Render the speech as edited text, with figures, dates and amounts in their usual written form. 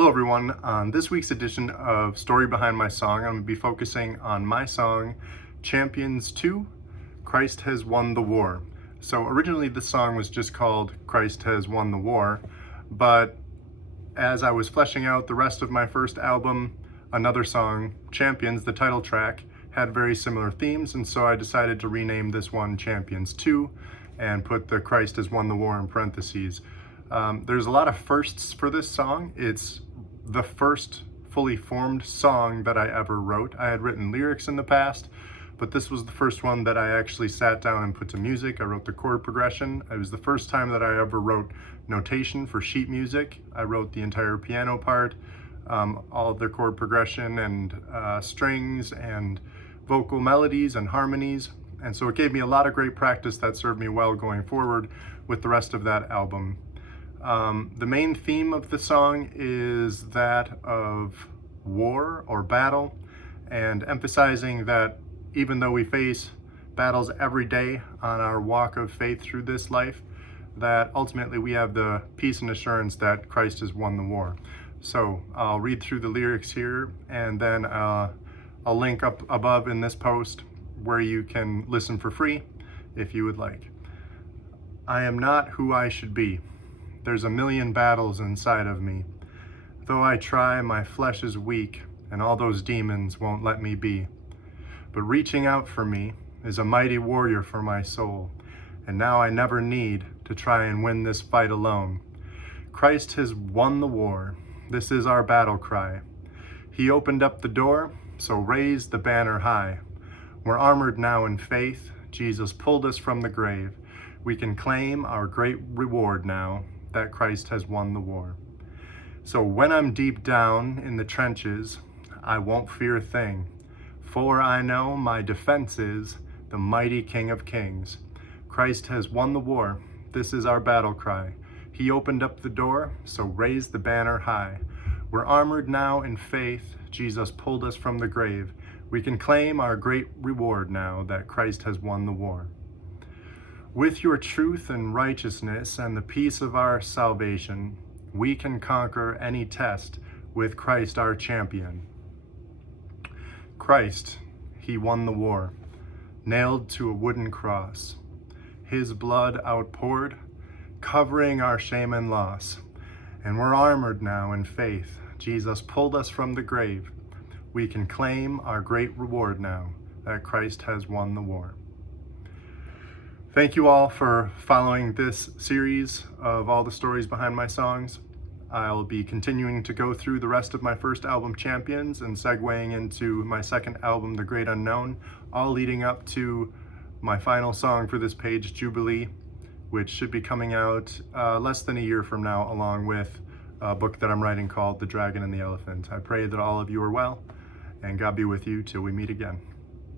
Hello everyone. On this week's edition of Story Behind My Song, I'm going to be focusing on my song, Champions 2, Christ Has Won the War. So originally this song was just called Christ Has Won the War, but as I was fleshing out the rest of my first album, another song, Champions, the title track, had very similar themes, and so I decided to rename this one Champions 2 and put the Christ Has Won the War in parentheses. There's a lot of firsts for this song. It's the first fully formed song that I ever wrote. I had written lyrics in the past, but this was the first one that I actually sat down and put to music. I wrote the chord progression. It was the first time that I ever wrote notation for sheet music. I wrote the entire piano part, all of the chord progression and strings and vocal melodies and harmonies. And so it gave me a lot of great practice that served me well going forward with the rest of that album. The main theme of the song is that of war or battle, and emphasizing that even though we face battles every day on our walk of faith through this life, that ultimately we have the peace and assurance that Christ has won the war. So I'll read through the lyrics here, and then I'll link up above in this post where you can listen for free if you would like. I am not who I should be. There's a million battles inside of me. Though I try, my flesh is weak, and all those demons won't let me be. But reaching out for me is a mighty warrior for my soul, and now I never need to try and win this fight alone. Christ has won the war. This is our battle cry. He opened up the door, so raise the banner high. We're armored now in faith. Jesus pulled us from the grave. We can claim our great reward now, that Christ has won the war. So when I'm deep down in the trenches, I won't fear a thing, for I know my defense is the mighty King of Kings. Christ has won the war. This is our battle cry. He opened up the door, so raise the banner high. We're armored now in faith. Jesus pulled us from the grave. We can claim our great reward now that Christ has won the war. With your truth and righteousness and the peace of our salvation, we can conquer any test with Christ our champion. Christ, he won the war, nailed to a wooden cross. His blood outpoured, covering our shame and loss. And we're armored now in faith. Jesus pulled us from the grave. We can claim our great reward now that Christ has won the war. Thank you all for following this series of all the stories behind my songs. I'll be continuing to go through the rest of my first album, Champions, and segueing into my second album, The Great Unknown, all leading up to my final song for this page, Jubilee, which should be coming out less than a year from now, along with a book that I'm writing called The Dragon and the Elephant. I pray that all of you are well, and God be with you till we meet again.